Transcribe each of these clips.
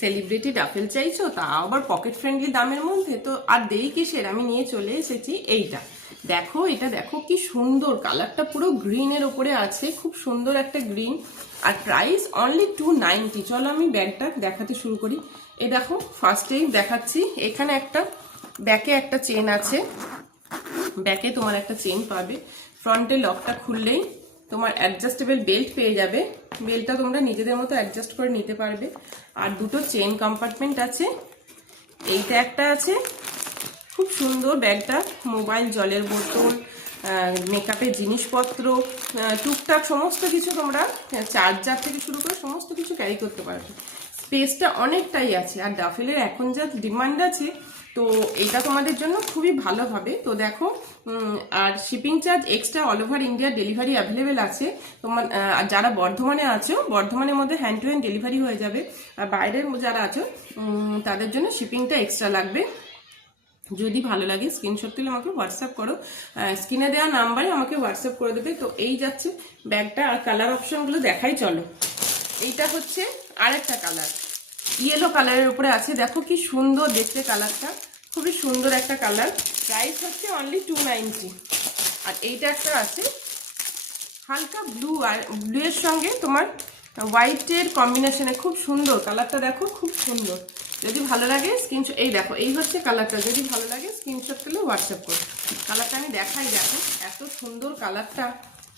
Celebrity duffel চাইছো, তা আবার পকেট ফ্রেন্ডলি দামের মধ্যে, তো আর দেরি কিসের, আমি নিয়ে চলে এসেছি এইটা। দেখো এটা দেখো কি সুন্দর, কালারটা পুরো গ্রিনের ওপরে আছে, খুব সুন্দর একটা গ্রিন। আর প্রাইস অনলি 290। চলো আমি ব্যাগটা দেখাতে শুরু করি। এই দেখো ফার্স্টেই দেখাচ্ছি, এখানে একটা ব্যাকে একটা চেন আছে, ব্যাকে তোমার একটা চেন পাবে। ফ্রন্টে লকটা খুললেই তোমার অ্যাডজাস্টেবল বেল্ট পেয়ে যাবে, বেল্টটা তোমরা নিজেদের মতো অ্যাডজাস্ট করে নিতে পারবে। আর দুটো চেন কম্পার্টমেন্ট আছে, এইটা একটা আছে, খুব সুন্দর ব্যাগটা। মোবাইল, জলের বোতল, মেকআপের জিনিসপত্র, টুকটাক সমস্ত কিছু তোমরা, চার্জার থেকে শুরু করে সমস্ত কিছু ক্যারি করতে পারবে। স্পেসটা অনেকটাই আছে, আর ডাফেলের এখন যা ডিমান্ড আছে, তো এটা তোমাদের জন্য খুবই ভালো হবে। তো দেখো, আর shipping charge extra, all over India delivery available আছে। তোমার যারা বর্ধমানে আছো, বর্ধমানের মধ্যে হ্যান্ড টু হ্যান্ড ডেলিভারি হয়ে যাবে। আর বাইরের যারা আছো তাদের জন্য শিপিংটা এক্সট্রা লাগবে। যদি ভালো লাগে স্ক্রিনশট তুলে আমাকে হোয়াটসঅ্যাপ করো, স্ক্রিনে দেওয়া নাম্বারে আমাকে হোয়াটসঅ্যাপ করে দেবে। তো এই যাচ্ছে ব্যাগটা। আর কালার অপশনগুলো দেখাই চলো। এইটা হচ্ছে আরেকটা কালার, ইয়েলো কালারের উপরে আছে, দেখো কি সুন্দর দেখতে কালারটা, খুবই সুন্দর একটা কালার। প্রাইস হচ্ছে অনলি 290। আর এইটা একটা আছে হালকা ব্লু, আর ব্লু এর সঙ্গে তোমার হোয়াইটের কম্বিনেশনে, খুব সুন্দর কালারটা, দেখো খুব সুন্দর। যদি ভালো লাগে স্ক্রিনশট, এই দেখো এই হচ্ছে কালারটা, যদি ভালো লাগে স্ক্রিনশট তুলে হোয়াটসঅ্যাপ করো। কালারটা আমি দেখাই, দেখো এত সুন্দর কালারটা।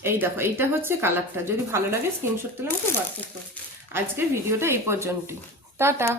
এই দেখো এইটা হচ্ছে কালারটা, যদি ভালো লাগে স্ক্রিনশট তুলে আমাকে হোয়াটসঅ্যাপ করো। আজকের ভিডিওটা এই পর্যন্তই, টাটা।